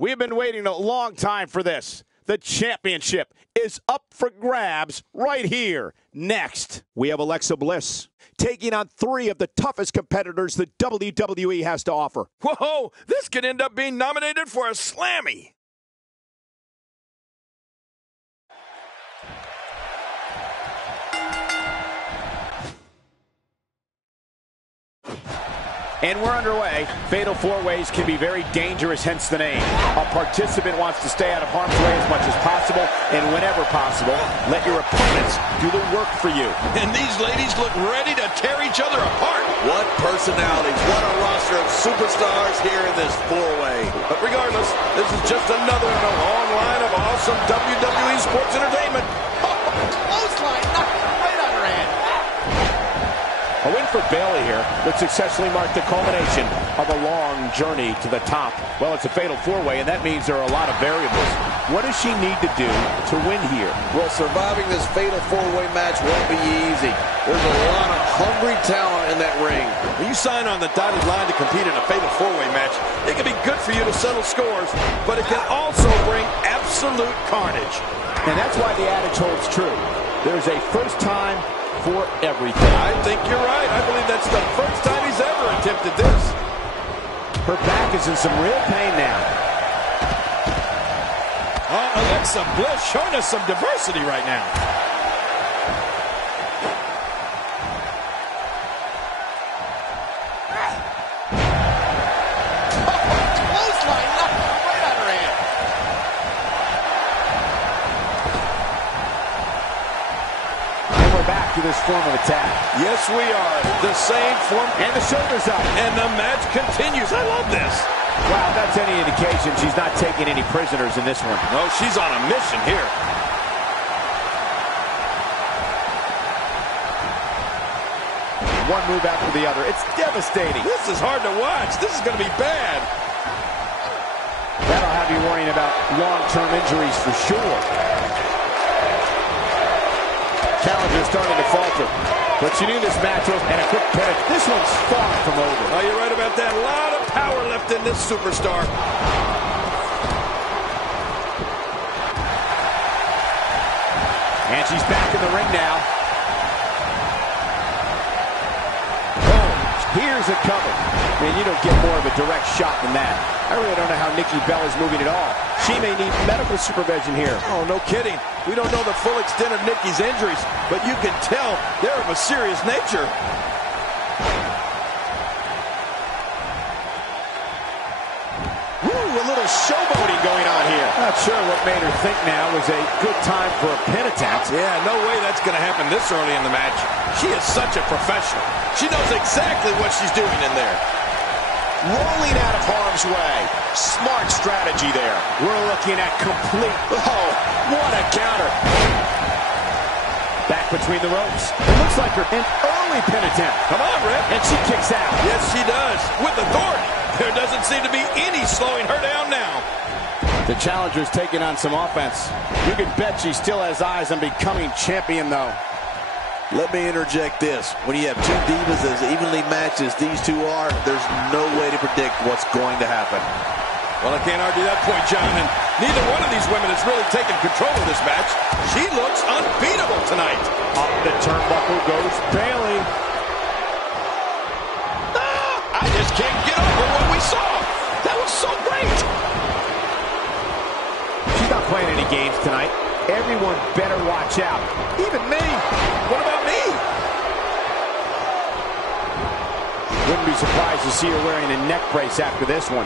We have been waiting a long time for this. The championship is up for grabs right here. Next, we have Alexa Bliss taking on 3 of the toughest competitors the WWE has to offer. Whoa, this could end up being nominated for a Slammy. And we're underway. Fatal 4-ways can be very dangerous, hence the name. A participant wants to stay out of harm's way as much as possible, and whenever possible, let your opponents do the work for you. And these ladies look ready to tear each other apart. What personalities, what a roster of superstars here in this 4-way. But regardless, this is just another in a long line of awesome WWE sports entertainment. Clothesline, knocking her right on her head. A win for Bayley here would successfully mark the culmination of a long journey to the top. Well, it's a fatal 4-way, and that means there are a lot of variables. What does she need to do to win here? Well, surviving this fatal 4-way match won't be easy. There's a lot of hungry talent in that ring. When you sign on the dotted line to compete in a fatal 4-way match, it can be good for you to settle scores, but it can also bring absolute carnage. And that's why the adage holds true. There's a first time for everything. I think you're right. I believe that's the first time he's ever attempted this. Her back is in some real pain now. Alexa Bliss showing us some diversity right now. Clothesline, knocking her right on her head. And we're back to this form of attack. Yes, we are. The same form. And the shoulders up. And the match continues. I love this. Wow, if that's any indication, she's not taking any prisoners in this one. No, she's on a mission here. One move after the other. It's devastating. This is hard to watch. This is going to be bad. That'll have you worrying about long-term injuries for sure. Challenger's starting to falter. But she knew this match was, and a quick pin. This one's far from over. Oh, you're right about that. A lot of power left in this superstar. And she's back in the ring now. Oh, here's a cover. Man, you don't get more of a direct shot than that. I really don't know how Nikki Bella's moving at all. She may need medical supervision here. Oh, no kidding. We don't know the full extent of Nikki's injuries, but you can tell they're of a serious nature. Woo, a little showboating going on here. Not sure what made her think now was a good time for a pin attempt. Yeah, no way that's going to happen this early in the match. She is such a professional. She knows exactly what she's doing in there. Rolling out of harm's way. Smart strategy there. We're looking at complete... Oh, what a counter. Back between the ropes. It looks like an early pin attempt. Come on, Rip. And she kicks out. Yes, she does. With authority. There doesn't seem to be any slowing her down now. The challenger's taking on some offense. You can bet she still has eyes on becoming champion, though. Let me interject this. When you have two divas as evenly matched as these two are, there's no way to predict what's going to happen. Well, I can't argue that point, John, and neither one of these women has really taken control of this match. She looks unbeatable tonight. Up the turnbuckle goes Bayley. I just can't get over what we saw. That was so great. She's not playing any games tonight. Everyone better watch out. Even me. What about me? Wouldn't be surprised to see her wearing a neck brace after this one.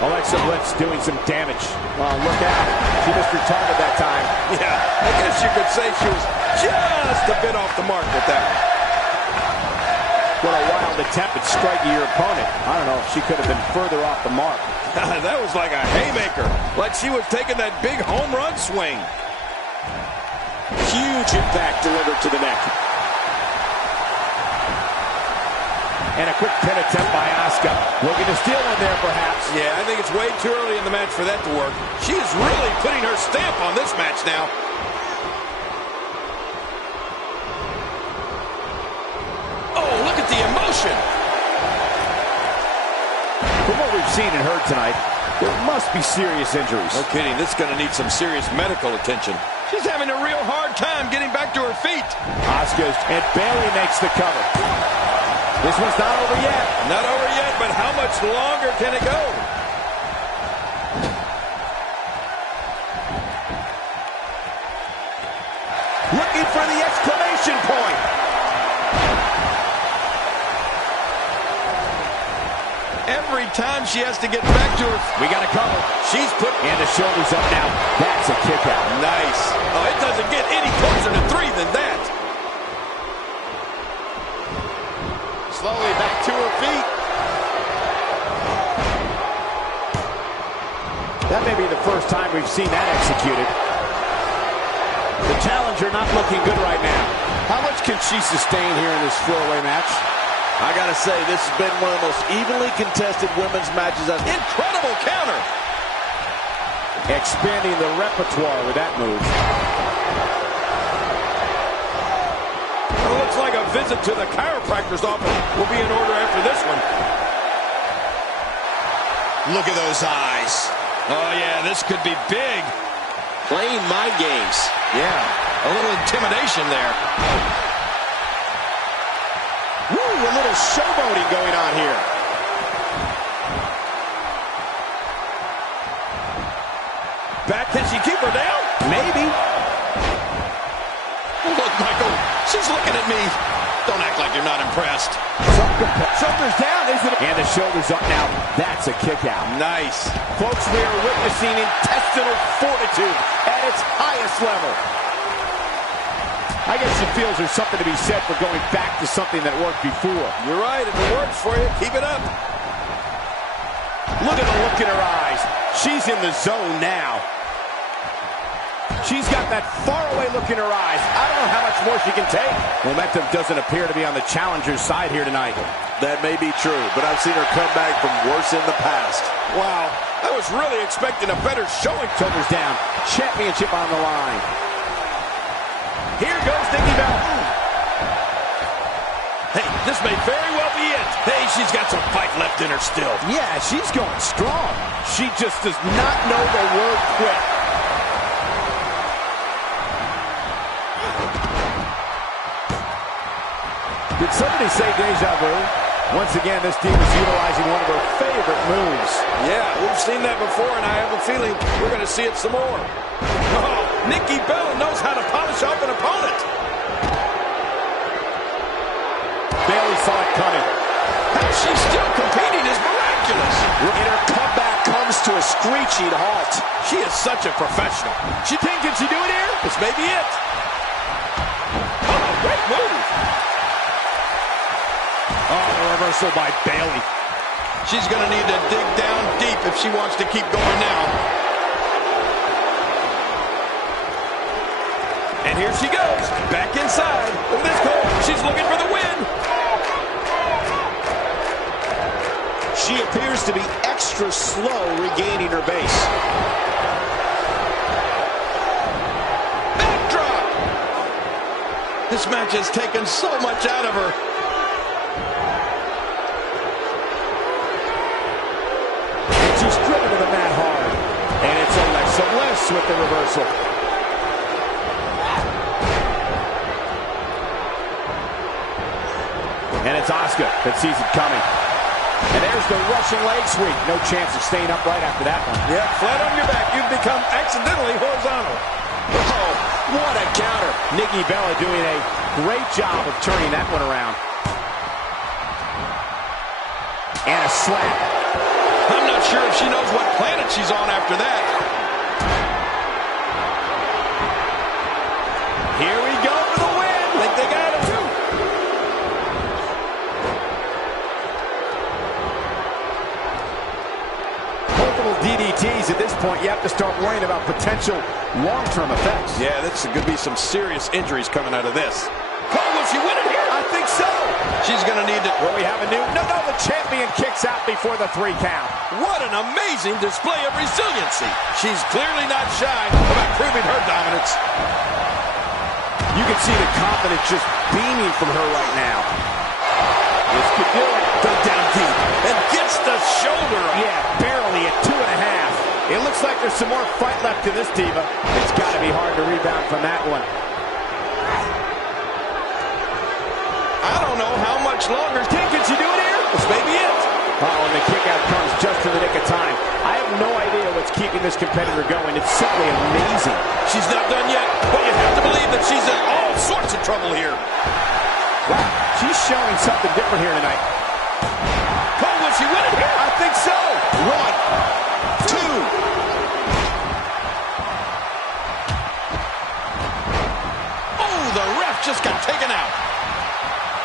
Alexa Bliss doing some damage. Oh, look out. She missed her target that time. Yeah, I guess you could say she was just a bit off the mark with that one. What a wild attempt at striking your opponent. I don't know if she could have been further off the mark. That was like a haymaker. Like she was taking that big home run swing. Huge impact delivered to the neck. And a quick pin attempt by Asuka. Looking to steal one there, perhaps. Yeah, I think it's way too early in the match for that to work. She is really putting her stamp on this match now. Oh, look at the emotion. From what we've seen and heard tonight, There must be serious injuries. No kidding. This is going to need some serious medical attention. She's having a real hard time getting back to her feet. Asuka and Bayley makes the cover. This one's not over yet. Not over yet, but how much longer can it go? Looking for the exclamation point. Every time she has to get back to her. We got a cover. She's put. And the shoulders up now. That's a kick out. Nice. Oh, it doesn't get any closer to 3 than that. Slowly back to her feet. That may be the first time we've seen that executed. The challenger not looking good right now. How much can she sustain here in this four-way match? I gotta say, this has been one of the most evenly contested women's matches I've... Incredible counter. Expanding the repertoire with that move. It looks like a visit to the chiropractor's office will be in order after this one. Look at those eyes. Oh, yeah, this could be big. Playing mind games. Yeah, a little intimidation there. Woo, a little showboating going on here. Back, can she keep her down? Maybe. Look, Michael, she's looking at me. Don't act like you're not impressed. Shoulders down, isn't it? And the shoulders up now. That's a kick out. Nice. Folks, we are witnessing intestinal fortitude at its highest level. I guess she feels there's something to be said for going back to something that worked before. You're right. If it works for you, keep it up. Look at the look in her eyes. She's in the zone now. She's got that faraway look in her eyes. I don't know how much more she can take. Momentum doesn't appear to be on the challenger's side here tonight. That may be true, but I've seen her come back from worse in the past. Wow. I was really expecting a better showing. Shoulders down. Championship on the line. Here goes Nikki Bella. Hey, this may very well be it. Hey, she's got some fight left in her still. Yeah, she's going strong. She just does not know the word quit. Did somebody say deja vu? Once again, this team is utilizing one of her favorite moves. Yeah, we've seen that before, and I have a feeling we're going to see it some more. Oh, Nikki Bella knows how to polish off an opponent. Bayley saw it coming. How she's still competing is miraculous. And her comeback comes to a screeching halt. She is such a professional. She think, can she do it here? This may be it. Oh, great move. Oh, the reversal by Bayley. She's going to need to dig down deep if she wants to keep going now. And here she goes, back inside. Look at this goal. She's looking for the win. She appears to be extra slow regaining her base. Backdrop. This match has taken so much out of her. She's driven to the mat hard. And it's Alexa Bliss with the reversal. And it's Asuka that sees it coming. And there's the rushing leg sweep. No chance of staying upright after that one. Yeah, flat on your back. You've become accidentally horizontal. Oh, what a counter. Nikki Bella doing a great job of turning that one around. And a slap. I'm not sure if she knows what planet she's on after that. Here we go for the win. I think they got it too. Multiple DDTs at this point. You have to start worrying about potential long-term effects. Yeah, this could be some serious injuries coming out of this. Oh, will she win it here? I think so. She's going to need to... Will we have a new... No, the champion kicks out before the 3 count. What an amazing display of resiliency. She's clearly not shy about proving her dominance. You can see the confidence just beaming from her right now. This could do it. Dug down deep and gets the shoulder up. Yeah, barely at 2.5. It looks like there's some more fight left in this diva. It's got to be hard to rebound from that one. I don't know how much longer. Can she do it here? This may be it. Uh-oh, and the kick out comes just in the nick of time. I have no idea what's keeping this competitor going. It's simply amazing. She's not done yet, but you have to believe that she's in all sorts of trouble here. Wow, she's showing something different here tonight. Cole, will she win it here? I think so. 1, 2. Oh, the ref just got taken out.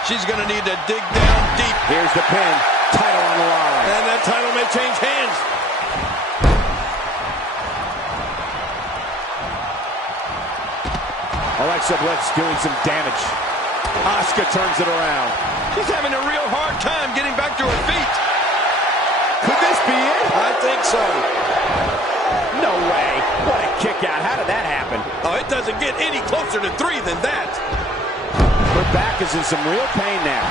She's going to need to dig down deep. Here's the pin. Title on the line. And that title may change hands. Alexa Bliss doing some damage. Asuka turns it around. She's having a real hard time getting back to her feet. Could this be it? I think so. No way. What a kick out. How did that happen? Oh, it doesn't get any closer to 3 than that. Her back is in some real pain now.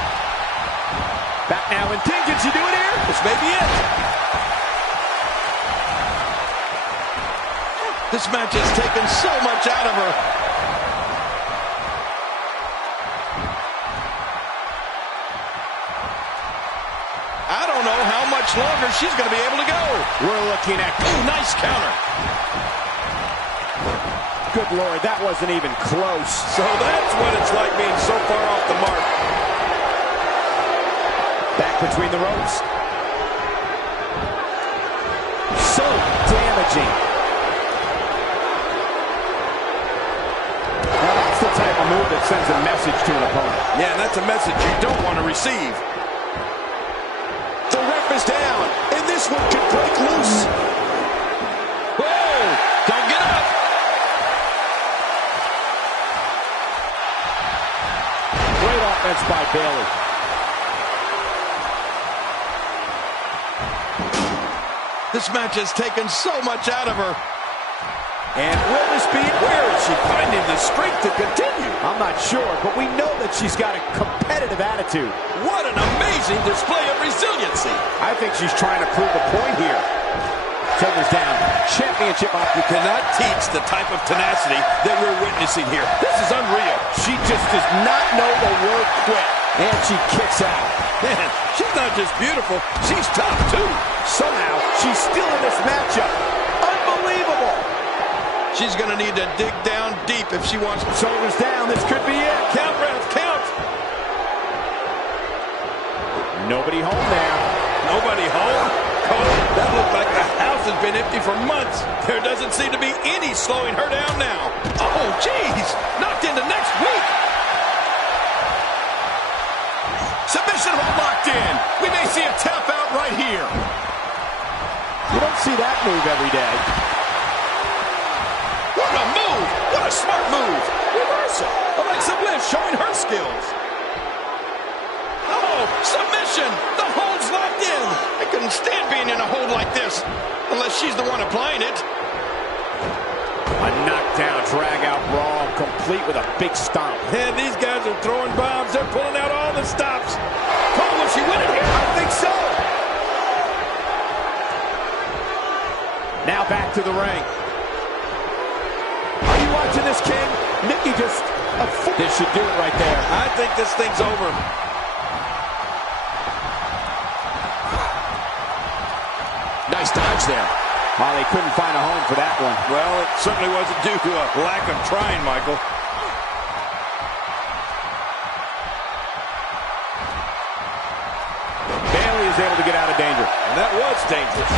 Back now in pin. Can she do it here? This may be it. This match has taken so much out of her. I don't know how much longer she's going to be able to go. We're looking at... Oh, nice counter. Good Lord, that wasn't even close. So that's what it's like being so far off the mark. Back between the ropes. So damaging. Now that's the type of move that sends a message to an opponent. Yeah, and that's a message you don't want to receive. The ref is down, and this one could break loose. Whoa! Don't get up! Great offense by Bayley. This match has taken so much out of her. And will this be it? Where is she finding the strength to continue? I'm not sure, but we know that she's got a competitive attitude. What an amazing display of resiliency. I think she's trying to prove a point here. Shoulders down. Championship up. You cannot teach the type of tenacity that we're witnessing here. This is unreal. She just does not know the word quit. And she kicks out. Man, she's not just beautiful, she's tough too. Somehow, she's still in this matchup. Unbelievable. She's going to need to dig down deep if she wants. Shoulders down. This could be it. Count, ref, count. Nobody home there. Nobody home? Cole, that looked like the house has been empty for months. There doesn't seem to be any slowing her down now. Oh, jeez. Knocked into next week. Submission hold locked in. We may see a tap out right here. You don't see that move every day. What a move! What a smart move! Reversal! Alexa Bliss showing her skills. Oh, submission! The hold's locked in. I couldn't stand being in a hold like this, unless she's the one applying it. A knockdown, drag-out brawl, complete with a big stomp. And these guys are throwing bombs. They're pulling out all the stops. Cole, will she win it here? I think so. Now back to the ring. Are you watching this, King? Nikki just... This should do it right there. I think this thing's over. Nice dodge there. Oh, they couldn't find a home for that one. Well, it certainly wasn't due to a lack of trying, Michael. Bayley is able to get out of danger. And that was dangerous.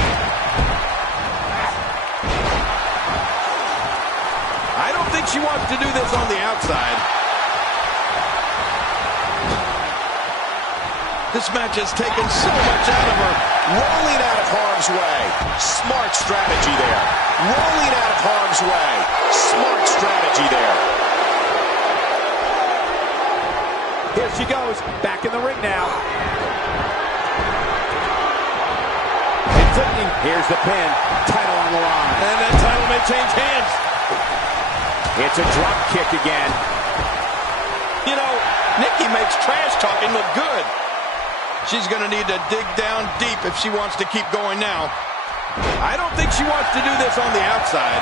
I don't think she wants to do this on the outside. This match has taken so much out of her. Rolling out of harm's way. Smart strategy there. Rolling out of harm's way. Smart strategy there. Here she goes. Back in the ring now. Inflicting. Here's the pin. Title on the line. And that title may change hands. It's a drop kick again. You know, Nikki makes trash talking look good. She's going to need to dig down deep if she wants to keep going now. I don't think she wants to do this on the outside.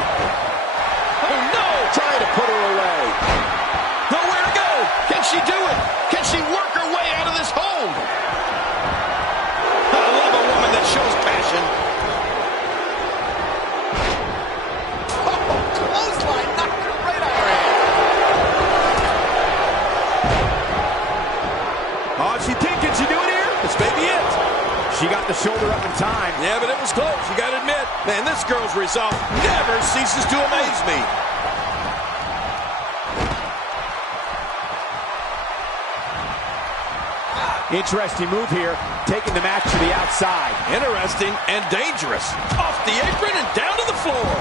Oh, no! Trying to put her away. Nowhere to go. Can she do it? Can she work her way out of this hold? I love a woman that shows passion. Oh, clothesline knocked her right out her head. Oh, she think, can she do it here? This may be it. She got the shoulder up in time. Yeah, but it was close. You got to admit. Man, this girl's resolve never ceases to amaze me. Interesting move here, taking the match to the outside. Interesting and dangerous. Off the apron and down to the floor.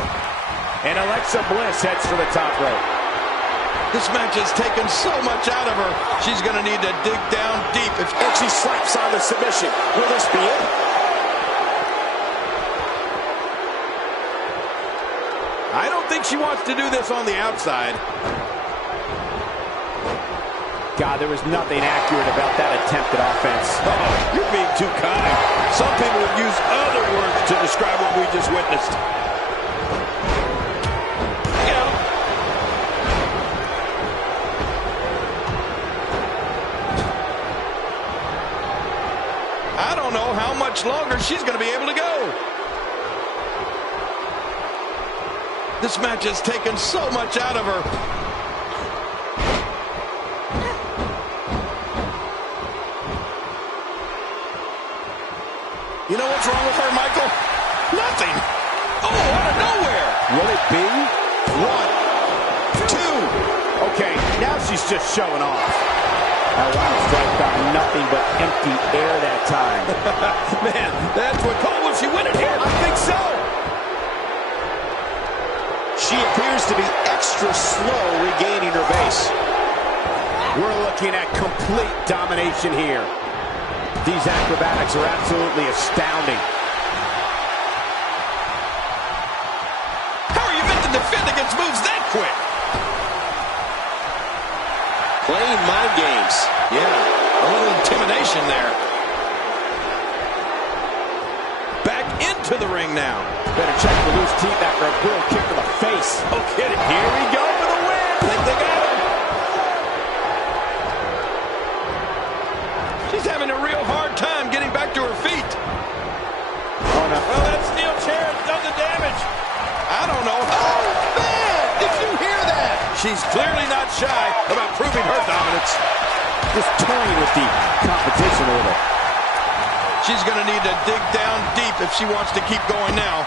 And Alexa Bliss heads for the top rope. This match has taken so much out of her. She's going to need to dig down deep. And she slaps on the submission. Will this be it? I don't think she wants to do this on the outside. God, there was nothing accurate about that attempt at offense. Oh, you're being too kind. Some people would use other words to describe what we just witnessed. Yeah. I don't know how much longer she's going to be able to go. This match has taken so much out of her. You know what's wrong with her, Michael? Nothing. Oh, out of nowhere. Will it be? 1, 2. Okay, now she's just showing off. Oh, wow, strike got nothing but empty air that time. Man, that's what Cole, will she win it here? I think so. She appears to be extra slow regaining her base. We're looking at complete domination here. These acrobatics are absolutely astounding. How are you meant to defend against moves that quick? Playing mind games. Yeah, a little intimidation there. Back into the ring now. Better check the loose teeth after a brutal kick to the face. Oh, kidding. Here we go for the win. I think they got him. She's having a real hard time getting back to her feet. Oh, no. Well, that steel chair has done the damage. I don't know. Oh, man! Did you hear that? She's clearly not shy about proving her dominance. Just toying with the competition a little. She's going to need to dig down deep if she wants to keep going now.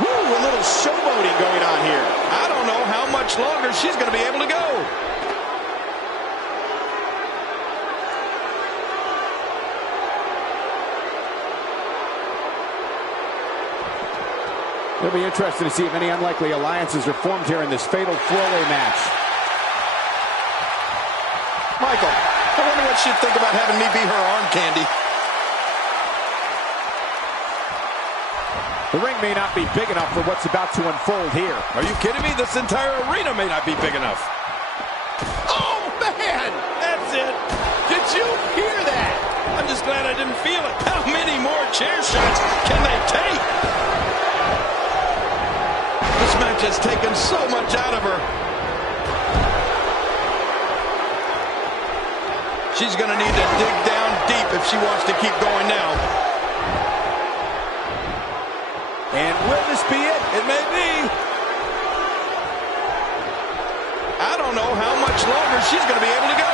Woo, a little showboating going on here. I don't know how much longer she's going to be able to go. It'll be interesting to see if any unlikely alliances are formed here in this fatal four-way match. Michael, I wonder what she'd think about having me be her arm candy. The ring may not be big enough for what's about to unfold here. Are you kidding me? This entire arena may not be big enough. Oh, man! That's it. Did you hear that? I'm just glad I didn't feel it. How many more chair shots can they take? This match has taken so much out of her. She's going to need to dig down deep if she wants to keep going now. And will this be it? It may be. I don't know how much longer she's going to be able to go.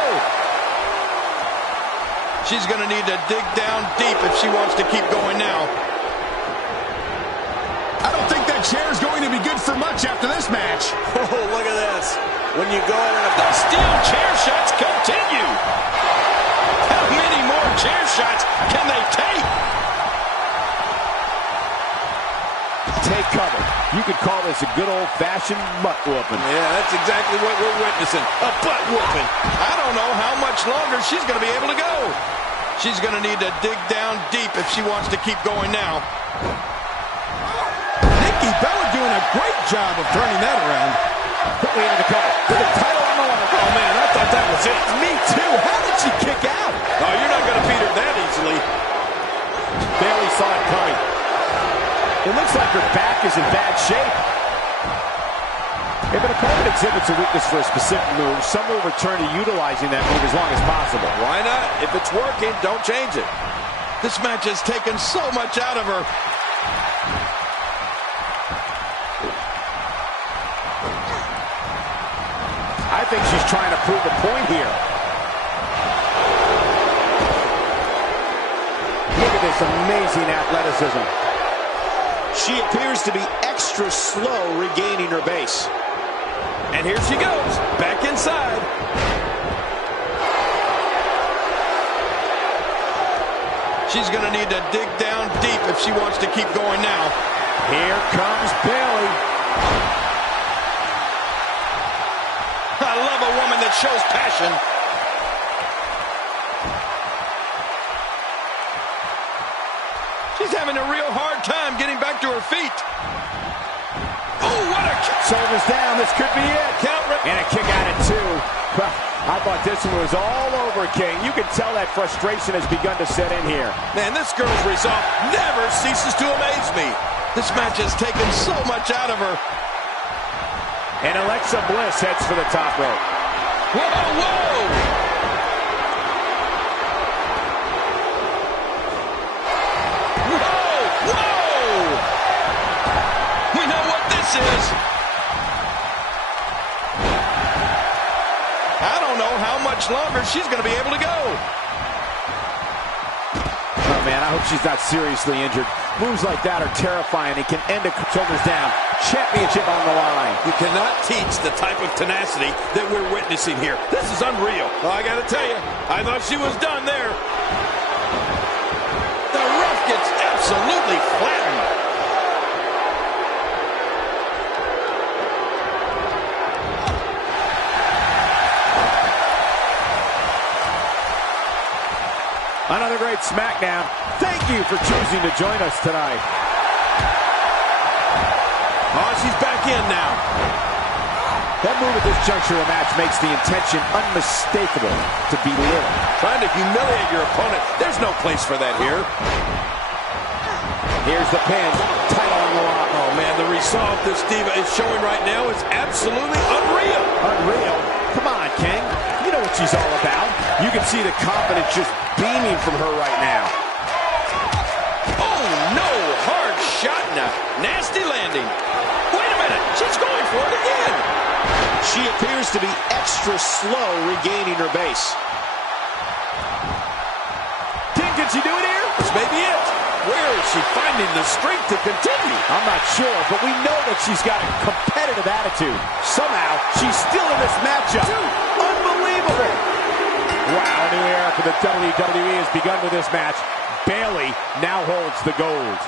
She's going to need to dig down deep if she wants to keep going now. I don't think that chair's going to be good for much after this match. Oh, look at this. When you go in and The steel chair shots continue. How many more chair shots can they take? Take cover. You could call this a good old-fashioned butt whooping. Yeah, that's exactly what we're witnessing. A butt whooping. I don't know how much longer she's going to be able to go. She's going to need to dig down deep if she wants to keep going now. Nikki Bella doing a great job of turning that around. Quickly into the cover. With the title on the line. Oh, man, I thought that was it. Me too. How did she kick out? Looks like her back is in bad shape. If an opponent exhibits a weakness for a specific move, some will return to utilizing that move as long as possible. Why not? If it's working, don't change it. This match has taken so much out of her. I think she's trying to prove a point here. Look at this amazing athleticism. She appears to be extra slow regaining her base. And here she goes, back inside. She's going to need to dig down deep if she wants to keep going now. Here comes Bayley. I love a woman that shows passion. She's having a real hard time getting back to her feet. Oh, what a kick. Shoulders down, this could be it. And a kick out at 2. I thought this one was all over, King. You can tell that frustration has begun to set in here. Man, this girl's resolve never ceases to amaze me. This match has taken so much out of her. And Alexa Bliss heads for the top rope. Whoa, whoa! Whoa, whoa! We know what this is. I don't know how much longer she's going to be able to go. Oh, man, I hope she's not seriously injured. Moves like that are terrifying. It can end a shoulders down. Championship on the line. You cannot teach the type of tenacity that we're witnessing here. This is unreal. Well, I got to tell you, I thought she was done there. The ref gets absolutely flattened. Another great Smackdown. Thank you for choosing to join us tonight. Oh, she's back in now. That move at this juncture of the match makes the intention unmistakable to belittle. Trying to humiliate your opponent. There's no place for that here. Here's the pin. Title on the line. Oh, man, the resolve this diva is showing right now is absolutely unreal. Unreal? Come on, King. You know what she's all about. You can see the confidence just beaming from her right now. Oh, no. Hard shot and a nasty landing. Wait a minute. She's going for it again. She appears to be extra slow regaining her base. King, can she do it here? This may be it. Where is she finding the strength to continue? I'm not sure, but we know that she's got a competitive attitude. Somehow, she's still in this matchup. Unbelievable. Wow, a new era for the WWE has begun with this match. Bayley now holds the gold.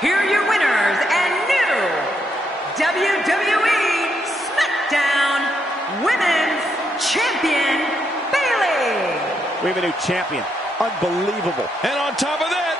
Here are your winners and new WWE Smackdown Women's Champion, Bayley. We have a new champion. Unbelievable. And on top of that,